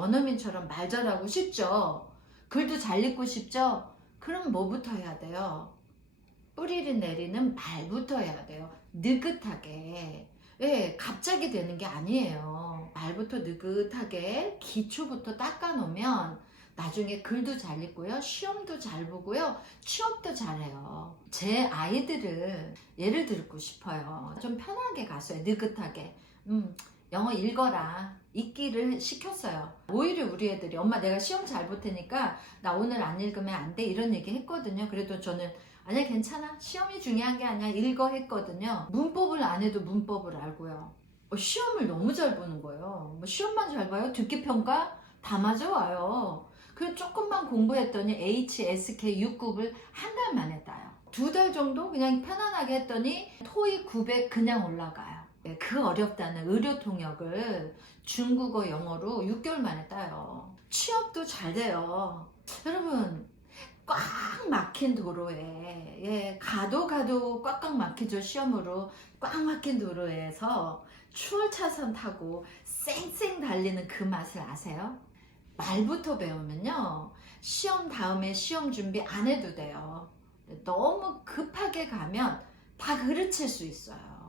원어민처럼 말 잘하고 싶죠? 글도 잘 읽고 싶죠? 그럼 뭐부터 해야 돼요? 뿌리를 내리는 말부터 해야 돼요. 느긋하게. 예, 갑자기 되는 게 아니에요. 말부터 느긋하게 기초부터 닦아놓으면 나중에 글도 잘 읽고요. 시험도 잘 보고요. 취업도 잘해요. 제 아이들을 예를 들고 싶어요. 좀 편하게 갔어요. 느긋하게. 음, 영어 읽어라. 읽기를 시켰어요. 오히려 우리 애들이 엄마 내가 시험 잘 볼 테니까 나 오늘 안 읽으면 안 돼. 이런 얘기 했거든요. 그래도 저는 아니야 괜찮아. 시험이 중요한 게 아니야. 읽어 했거든요. 문법을 안 해도 문법을 알고요. 어, 시험을 너무 잘 보는 거예요. 뭐 시험만 잘 봐요? 듣기 평가 다 맞아와요. 그 조금만 공부했더니 HSK 6급을 한 달 만에 따요. 두 달 정도 그냥 편안하게 했더니 토익 900 그냥 올라가요. 네, 그 어렵다는 의료 통역을 중국어 영어로 6개월 만에 따요. 취업도 잘 돼요. 여러분 꽉 막힌 도로에 예, 가도 가도 꽉꽉 막히죠 시험으로 꽉 막힌 도로에서 추월 차선 타고 쌩쌩 달리는 그 맛을 아세요? 말부터 배우면요 시험 다음에 시험 준비 안 해도 돼요 너무 급하게 가면 다 그르칠 수 있어요